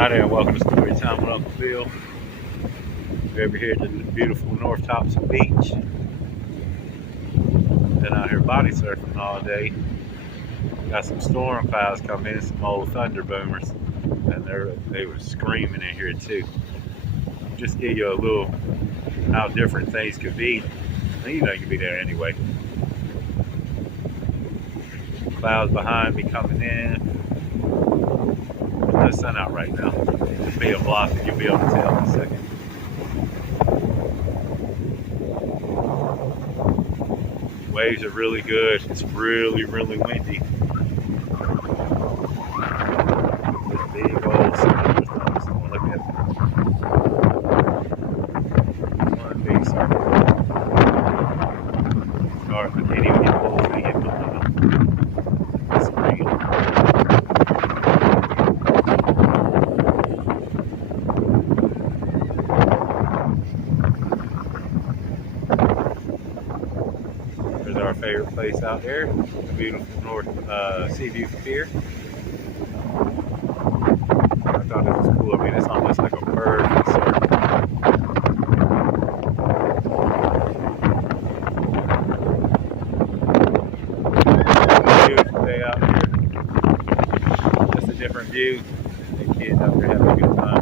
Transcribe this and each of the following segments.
Hi there, and welcome to Story Time with Uncle Bill. We're over here at the beautiful North Thompson Beach. Been out here body surfing all day. Got some storm clouds coming in, some old thunder boomers, and they were screaming in here too. Just give you a little how different things could be. You know you can be there anyway. Clouds behind me coming in. There's no sun out right now. It'll be a block that you'll be able to tell in a second. Waves are really good. It's really, really windy. Big old thunderstorm. Look at one big circle. Sorry, I can't even get the whole thing in my screen. There's our favorite place out there. The beautiful north sea view from here. I thought it was cool. I mean, it's almost like a bird circle. Beautiful day out here. Just a different view. The kids out there having a good time.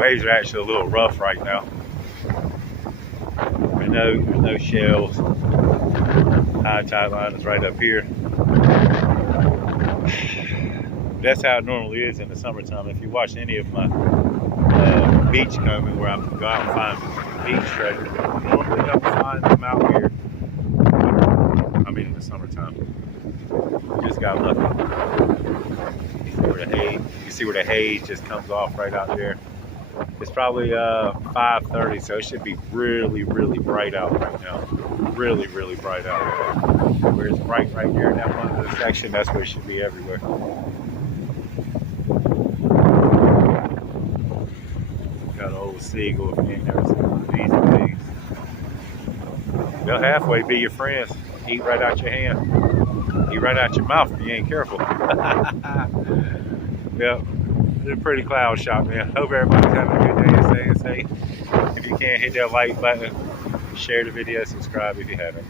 Waves are actually a little rough right now. There's no shells. High tide line is right up here. That's how it normally is in the summertime. If you watch any of my beach combing where I go out and find beach treasure, normally don't find them out here. I mean in the summertime. Just got lucky. You see where the haze just comes off right out there. It's probably 5:30, so it should be really, really bright out right now. Really, really bright out. Where it's bright right here in that one little section, that's where it should be everywhere. Got an old seagull if you ain't never seen one of these things. They'll halfway be your friends. Eat right out your hand. Eat right out your mouth if you ain't careful. Yep. It's a pretty cloud shot, man. Hope everybody's having a good day and staying safe. If you can, hit that like button, share the video, subscribe if you haven't.